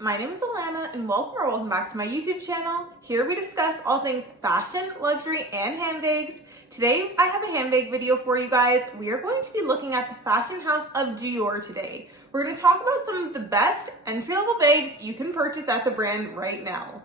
my name is Alana and welcome back to my YouTube channel. Here we discuss all things fashion, luxury, and handbags. Today I have a handbag video for you guys. We are going to be looking at the fashion house of Dior today. We're going to talk about some of the best entry-level bags you can purchase at the brand right now.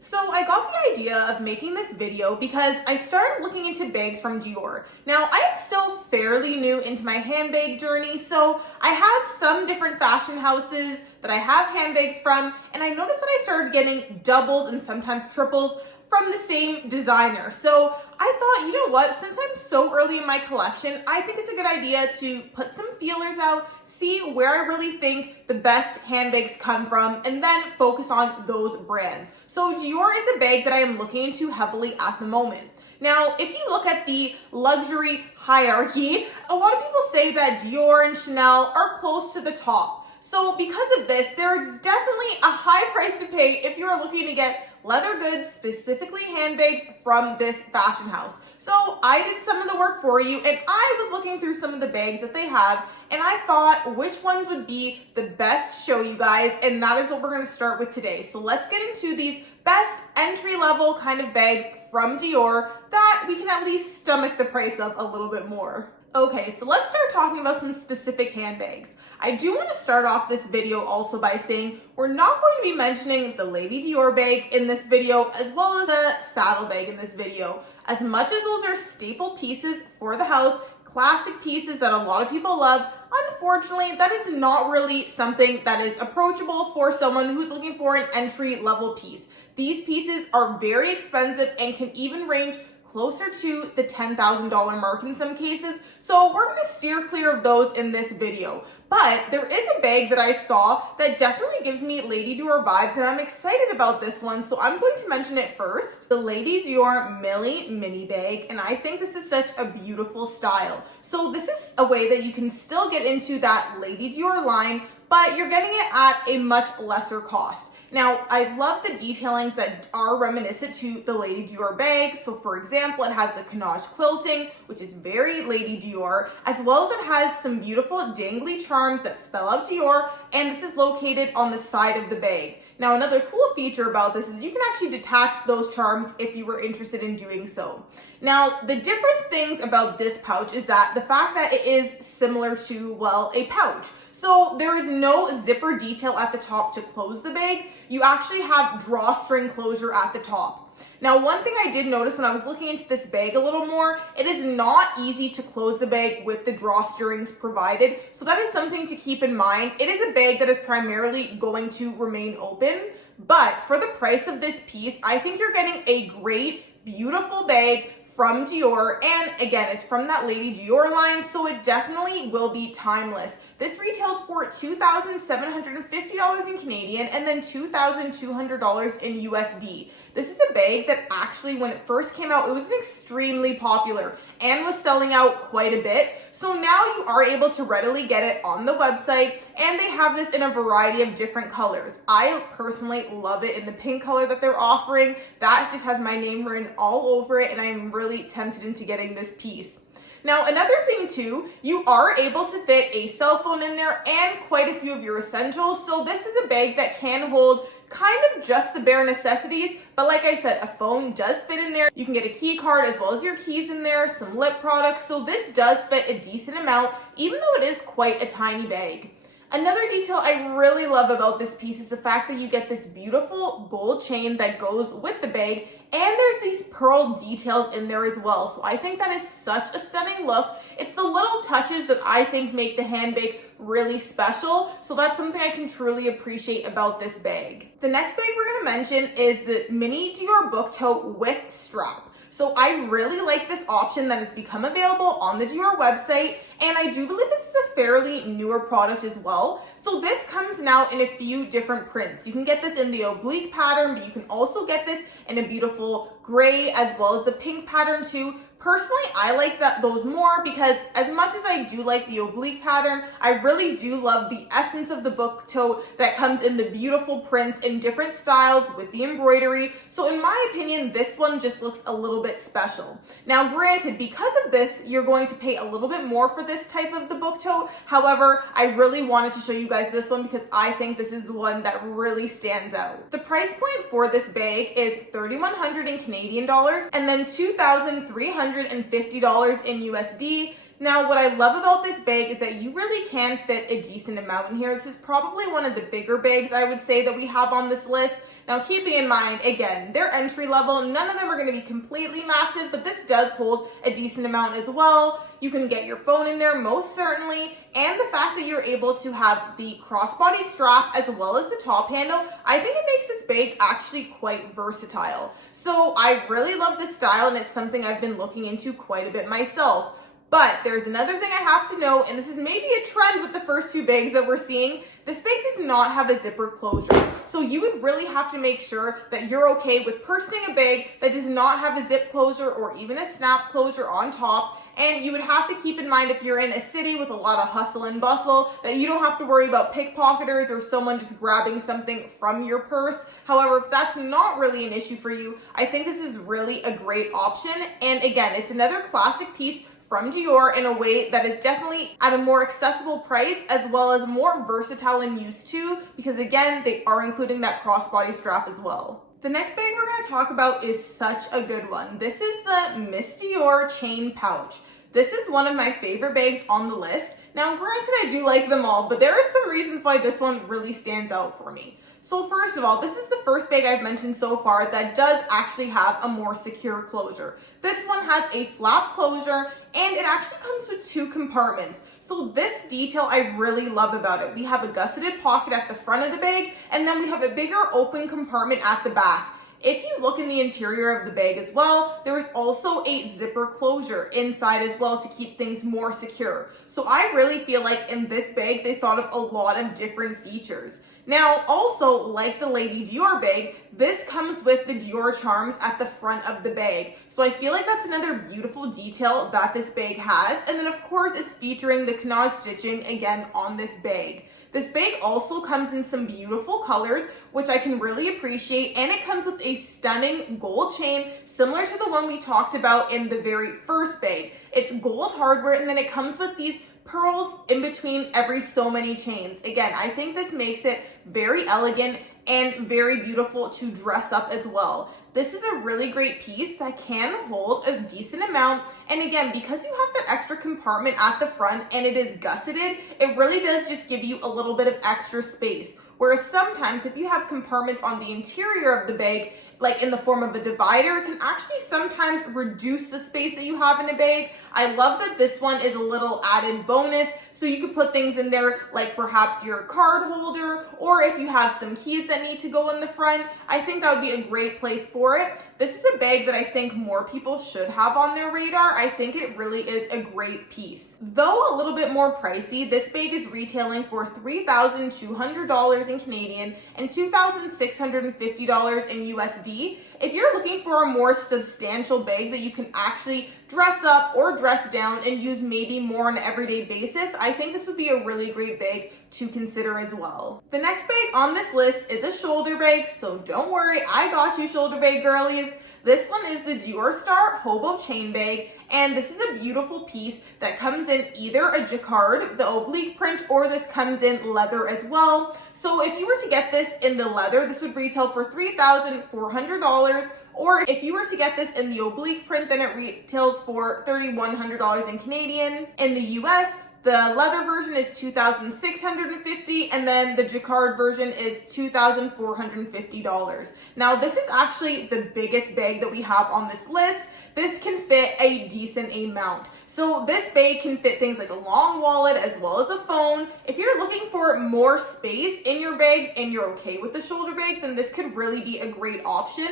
So I got the idea of making this video because I started looking into bags from Dior. Now, I am still fairly new into my handbag journey, so I have some different fashion houses that I have handbags from, and I noticed that I started getting doubles and sometimes triples from the same designer. So I thought, you know what, since I'm so early in my collection, I think it's a good idea to put some feelers out, see where I really think the best handbags come from, and then focus on those brands. So Dior is a bag that I am looking into heavily at the moment. Now, if you look at the luxury hierarchy, a lot of people say that Dior and Chanel are close to the top. So because of this, there's definitely a high price to pay if you're looking to get leather goods, specifically handbags, from this fashion house. So I did some of the work for you, and I was looking through some of the bags that they have, and I thought which ones would be the best to show you guys, and that is what we're gonna start with today. So let's get into these best entry-level kind of bags from Dior that we can at least stomach the price of a little bit more. Okay, so let's start talking about some specific handbags. I do want to start off this video also by saying we're not going to be mentioning the Lady Dior bag in this video, as well as a saddle bag in this video. As much as those are staple pieces for the house, classic pieces that a lot of people love, unfortunately, that is not really something that is approachable for someone who's looking for an entry-level piece. These pieces are very expensive and can even range closer to the $10,000 mark in some cases, so we're going to steer clear of those in this video. But there is a bag that I saw that definitely gives me Lady Dior vibes, and I'm excited about this one, so I'm going to mention it first. The Lady Dior Milli Mini bag, and I think this is such a beautiful style. So this is a way that you can still get into that Lady Dior line, but you're getting it at a much lesser cost. Now, I love the detailings that are reminiscent to the Lady Dior bag. So for example, it has the canage quilting, which is very Lady Dior, as well as it has some beautiful dangly charms that spell out Dior, and this is located on the side of the bag. Now, another cool feature about this is you can actually detach those charms if you were interested in doing so. Now, the different things about this pouch is that the fact that it is similar to, well, a pouch. So there is no zipper detail at the top to close the bag. You actually have drawstring closure at the top. Now, one thing I did notice when I was looking into this bag a little more, it is not easy to close the bag with the drawstrings provided. So that is something to keep in mind. It is a bag that is primarily going to remain open, but for the price of this piece, I think you're getting a great, beautiful bag from Dior, and again, it's from that Lady Dior line, so it definitely will be timeless. This retails for $2,750 in Canadian and then $2,200 in USD. This is a bag that actually, when it first came out, it was extremely popular and was selling out quite a bit. So now you are able to readily get it on the website, and they have this in a variety of different colors. I personally love it in the pink color that they're offering. That just has my name written all over it, and I'm really tempted into getting this piece. Now, another thing too, you are able to fit a cell phone in there and quite a few of your essentials. So this is a bag that can hold kind of just the bare necessities, but like I said, a phone does fit in there. You can get a key card as well as your keys in there, some lip products. So this does fit a decent amount, even though it is quite a tiny bag. Another detail I really love about this piece is the fact that you get this beautiful gold chain that goes with the bag, and there's these pearl details in there as well. So I think that is such a stunning look. It's the little touches that I think make the handbag really special. So that's something I can truly appreciate about this bag. The next bag we're gonna mention is the Mini Dior Book Tote with strap. So I really like this option that has become available on the Dior website, and I do believe this is a fairly newer product as well. So this comes now in a few different prints. You can get this in the oblique pattern, but you can also get this in a beautiful gray as well as the pink pattern too. Personally, I like those more because as much as I do like the oblique pattern, I really do love the essence of the book tote that comes in the beautiful prints in different styles with the embroidery. So in my opinion, this one just looks a little bit special. Now granted, because of this, you're going to pay a little bit more for this type of the book tote. However, I really wanted to show you guys this one because I think this is the one that really stands out. The price point for this bag is $3,100 in Canadian dollars and then $2,350 in USD. Now, what I love about this bag is that you really can fit a decent amount in here. This is probably one of the bigger bags I would say that we have on this list. Now, keeping in mind, again, they're entry level. None of them are going to be completely massive, but this does hold a decent amount as well. You can get your phone in there, most certainly. And the fact that you're able to have the crossbody strap as well as the top handle, I think it makes this bag actually quite versatile. So I really love this style, and it's something I've been looking into quite a bit myself. But there's another thing I have to note, and this is maybe a trend with the first two bags that we're seeing. This bag does not have a zipper closure. So you would really have to make sure that you're okay with purchasing a bag that does not have a zip closure or even a snap closure on top. And you would have to keep in mind if you're in a city with a lot of hustle and bustle that you don't have to worry about pickpocketers or someone just grabbing something from your purse. However, if that's not really an issue for you, I think this is really a great option. And again, it's another classic piece from Dior in a way that is definitely at a more accessible price as well as more versatile in use too, because again, they are including that crossbody strap as well. The next bag we're going to talk about is such a good one. This is the Miss Dior chain pouch. This is one of my favorite bags on the list. Now, granted, I do like them all, but there are some reasons why this one really stands out for me. So first of all, this is the first bag I've mentioned so far that does actually have a more secure closure. This one has a flap closure and it actually comes with two compartments. So this detail I really love about it. We have a gusseted pocket at the front of the bag and then we have a bigger open compartment at the back. If you look in the interior of the bag as well, there is also a zipper closure inside as well to keep things more secure. So I really feel like in this bag, they thought of a lot of different features. Now, also, like the Lady Dior bag, this comes with the Dior charms at the front of the bag. So I feel like that's another beautiful detail that this bag has. And then of course, it's featuring the canage stitching again on this bag. This bag also comes in some beautiful colors, which I can really appreciate, and it comes with a stunning gold chain, similar to the one we talked about in the very first bag. It's gold hardware, and then it comes with these pearls in between every so many chains. Again, I think this makes it very elegant and very beautiful to dress up as well. This is a really great piece that can hold a decent amount. And again, because you have that extra compartment at the front and it is gusseted, it really does just give you a little bit of extra space. Whereas sometimes if you have compartments on the interior of the bag, like in the form of a divider, it can actually sometimes reduce the space that you have in a bag. I love that this one is a little added bonus. So you could put things in there like perhaps your card holder, or if you have some keys that need to go in the front, I think that would be a great place for it. This is a bag that I think more people should have on their radar. I think it really is a great piece. Though a little bit more pricey, this bag is retailing for $3,200 in Canadian and $2,650 in USD. If you're looking for a more substantial bag that you can actually dress up or dress down and use maybe more on an everyday basis, I think this would be a really great bag to consider as well. The next bag on this list is a shoulder bag, so don't worry, I got you shoulder bag girlies. This one is the Dior Star Hobo chain bag, and this is a beautiful piece that comes in either a jacquard, the oblique print, or this comes in leather as well. So if you were to get this in the leather, this would retail for $3,400, or if you were to get this in the oblique print, then it retails for $3,100 in Canadian. In the US, the leather version is $2,650, and then the jacquard version is $2,450. Now, this is actually the biggest bag that we have on this list. This can fit a decent amount. So this bag can fit things like a long wallet as well as a phone. If you're looking for more space in your bag and you're okay with the shoulder bag, then this could really be a great option.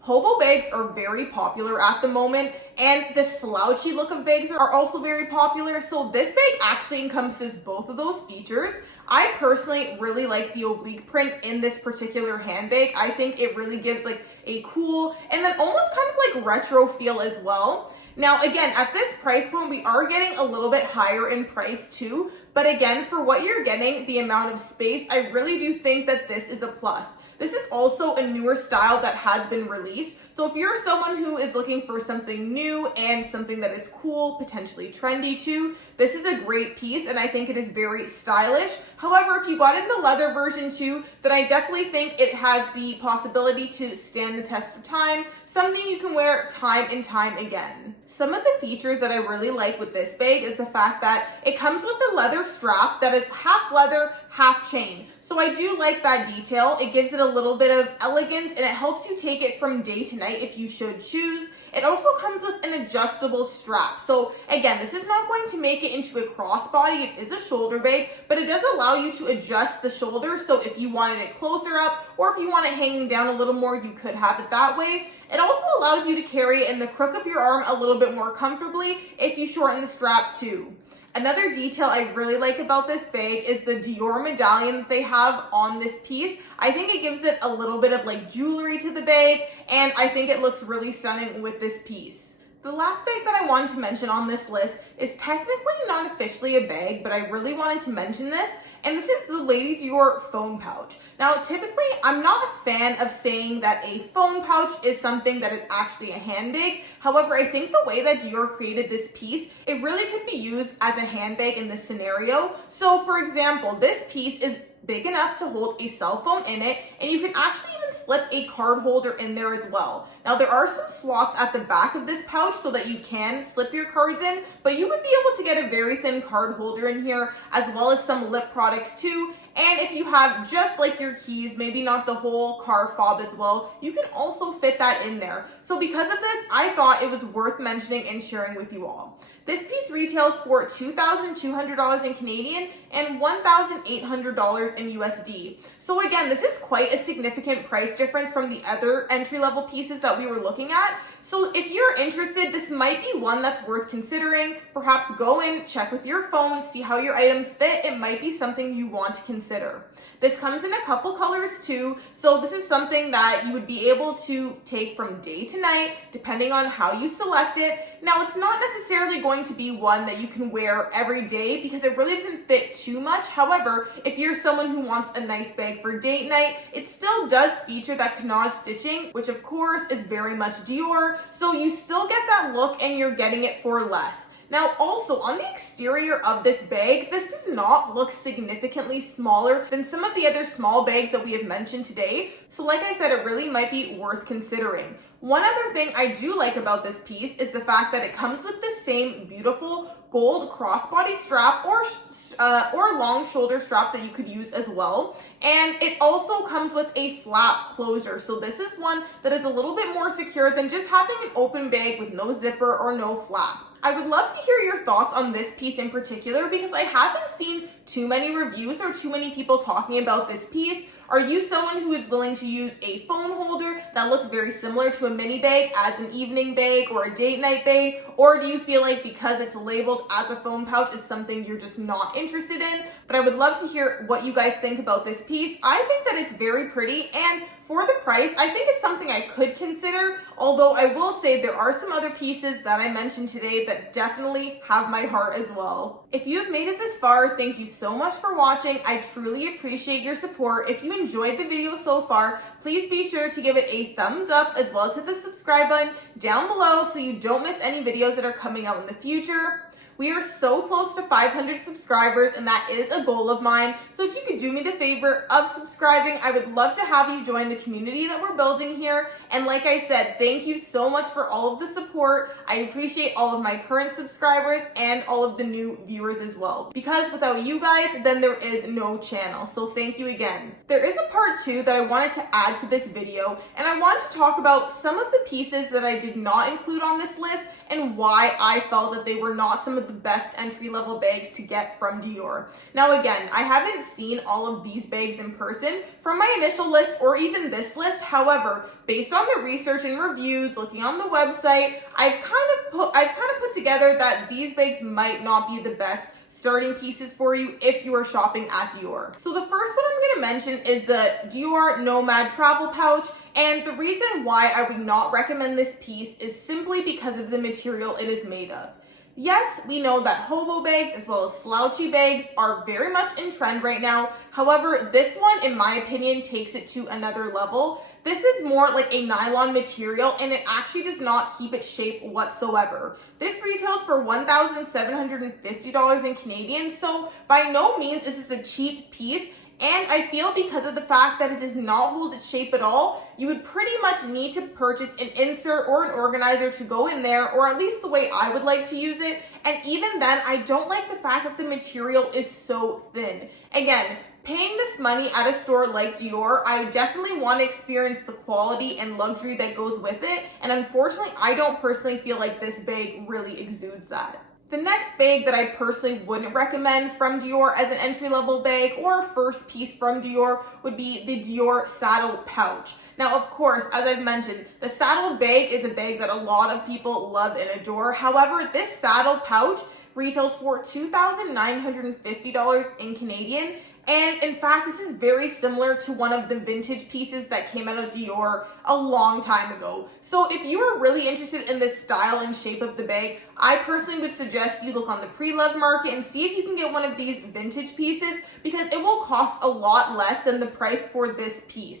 Hobo bags are very popular at the moment, and the slouchy look of bags are also very popular. So this bag actually encompasses both of those features. I personally really like the oblique print in this particular handbag. I think it really gives like a cool and then almost kind of like retro feel as well. Now, again, at this price point, we are getting a little bit higher in price too. But again, for what you're getting, the amount of space, I really do think that this is a plus. This is also a newer style that has been released. So if you're someone who is looking for something new and something that is cool, potentially trendy too, this is a great piece and I think it is very stylish. However, if you got it in the leather version too, then I definitely think it has the possibility to stand the test of time, something you can wear time and time again. Some of the features that I really like with this bag is the fact that it comes with a leather strap that is half leather, half chain. So I do like that detail. It gives it a little bit of elegance and it helps you take it from day to night if you should choose. It also comes with an adjustable strap. So again, this is not going to make it into a crossbody. It is a shoulder bag, but it does allow you to adjust the shoulder. So if you wanted it closer up or if you want it hanging down a little more, you could have it that way. It also allows you to carry it in the crook of your arm a little bit more comfortably if you shorten the strap too. Another detail I really like about this bag is the Dior medallion that they have on this piece. I think it gives it a little bit of like jewelry to the bag, and I think it looks really stunning with this piece. The last bag that I wanted to mention on this list is technically not officially a bag, but I really wanted to mention this, and this is the Lady Dior phone pouch. Now, typically, I'm not a fan of saying that a phone pouch is something that is actually a handbag. However, I think the way that Dior created this piece, it really could be used as a handbag in this scenario. So, for example, this piece is big enough to hold a cell phone in it, and you can actually even slip a card holder in there as well. Now, there are some slots at the back of this pouch so that you can slip your cards in, but you would be able to get a very thin card holder in here, as well as some lip products too. And if you have just like your keys, maybe not the whole car fob as well, you can also fit that in there. So because of this, I thought it was worth mentioning and sharing with you all. This piece retails for $2,200 in Canadian and $1,800 in USD. So again, this is quite a significant price difference from the other entry-level pieces that we were looking at. So if you're interested, this might be one that's worth considering. Perhaps go in, check with your phone, see how your items fit. It might be something you want to consider. This comes in a couple colors too, so this is something that you would be able to take from day to night, depending on how you select it. Now, it's not necessarily going to be one that you can wear every day because it really doesn't fit too much. However, if you're someone who wants a nice bag for date night, it still does feature that canage stitching, which of course is very much Dior, so you still get that look and you're getting it for less. Now, also on the exterior of this bag, this does not look significantly smaller than some of the other small bags that we have mentioned today. So like I said, it really might be worth considering. One other thing I do like about this piece is the fact that it comes with the same beautiful gold crossbody strap or long shoulder strap that you could use as well. And it also comes with a flap closure. So this is one that is a little bit more secure than just having an open bag with no zipper or no flap. I would love to hear your thoughts on this piece in particular because I haven't seen too many reviews or too many people talking about this piece. Are you someone who is willing to use a phone holder that looks very similar to a mini bag as an evening bag or a date night bag? Or do you feel like because it's labeled as a phone pouch, it's something you're just not interested in? But I would love to hear what you guys think about this piece. I think that it's very pretty, and for the price, I think it's something I could consider, although I will say there are some other pieces that I mentioned today that definitely have my heart as well. If you have made it this far, thank you so much for watching. I truly appreciate your support. If you enjoyed the video so far, please be sure to give it a thumbs up as well as hit the subscribe button down below so you don't miss any videos that are coming out in the future. We are so close to 500 subscribers, and that is a goal of mine. So if you could do me the favor of subscribing, I would love to have you join the community that we're building here. And like I said, thank you so much for all of the support. I appreciate all of my current subscribers and all of the new viewers as well. Because without you guys, then there is no channel. So thank you again. There is a part 2 that I wanted to add to this video, and I wanted to talk about some of the pieces that I did not include on this list and why I felt that they were not some of the best entry-level bags to get from Dior. Now again, I haven't seen all of these bags in person from my initial list or even this list. However, based on the research and reviews, looking on the website, I've kind of put together that these bags might not be the best starting pieces for you if you are shopping at Dior. So the first one I'm going to mention is the Dior Nomad travel pouch. And the reason why I would not recommend this piece is simply because of the material it is made of. Yes, we know that hobo bags as well as slouchy bags are very much in trend right now. However, this one, in my opinion, takes it to another level. This is more like a nylon material and it actually does not keep its shape whatsoever. This retails for $1,750 in Canadian, so by no means is this a cheap piece. And I feel because of the fact that it does not hold its shape at all, you would pretty much need to purchase an insert or an organizer to go in there, or at least the way I would like to use it. And even then, I don't like the fact that the material is so thin. Again, paying this money at a store like Dior, I definitely want to experience the quality and luxury that goes with it. And unfortunately, I don't personally feel like this bag really exudes that. The next bag that I personally wouldn't recommend from Dior as an entry-level bag or first piece from Dior would be the Dior saddle pouch. Now, of course, as I've mentioned, the saddle bag is a bag that a lot of people love and adore. However, this saddle pouch retails for $2,950 in Canadian. And in fact, this is very similar to one of the vintage pieces that came out of Dior a long time ago. So if you are really interested in this style and shape of the bag, I personally would suggest you look on the pre-loved market and see if you can get one of these vintage pieces, because it will cost a lot less than the price for this piece.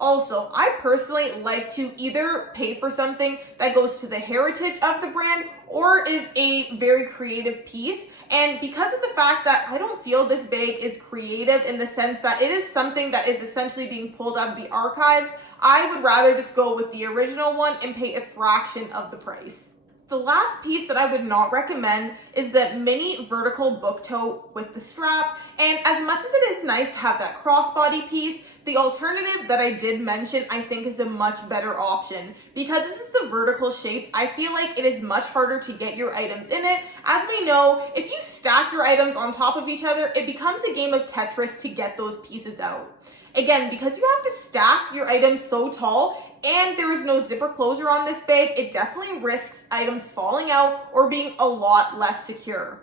Also, I personally like to either pay for something that goes to the heritage of the brand or is a very creative piece. And because of the fact that I don't feel this bag is creative in the sense that it is something that is essentially being pulled out of the archives, I would rather just go with the original one and pay a fraction of the price. The last piece that I would not recommend is the mini vertical book tote with the strap. And as much as it is nice to have that crossbody piece, the alternative that I did mention I think is a much better option. Because this is the vertical shape, I feel like it is much harder to get your items in it. As we know, if you stack your items on top of each other, it becomes a game of Tetris to get those pieces out. Again, because you have to stack your items so tall and there is no zipper closure on this bag, it definitely risks items falling out or being a lot less secure.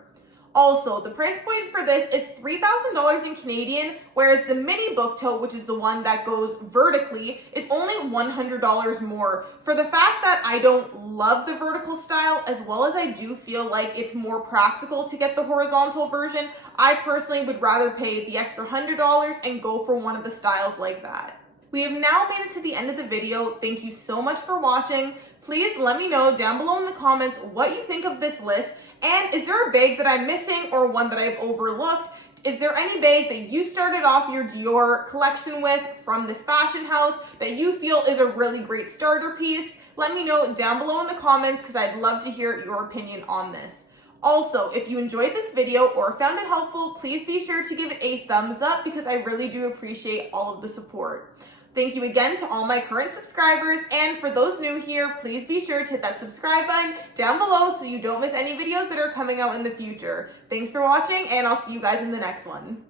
Also, the price point for this is $3,000 in Canadian, whereas the mini book tote, which is the one that goes vertically, is only $100 more. For the fact that I don't love the vertical style, as well as I do feel like it's more practical to get the horizontal version, I personally would rather pay the extra $100 and go for one of the styles like that. We have now made it to the end of the video. Thank you so much for watching. Please let me know down below in the comments what you think of this list. And is there a bag that I'm missing or one that I've overlooked? Is there any bag that you started off your Dior collection with from this fashion house that you feel is a really great starter piece? Let me know down below in the comments because I'd love to hear your opinion on this. Also, if you enjoyed this video or found it helpful, please be sure to give it a thumbs up because I really do appreciate all of the support. Thank you again to all my current subscribers, and for those new here, please be sure to hit that subscribe button down below so you don't miss any videos that are coming out in the future. Thanks for watching, and I'll see you guys in the next one.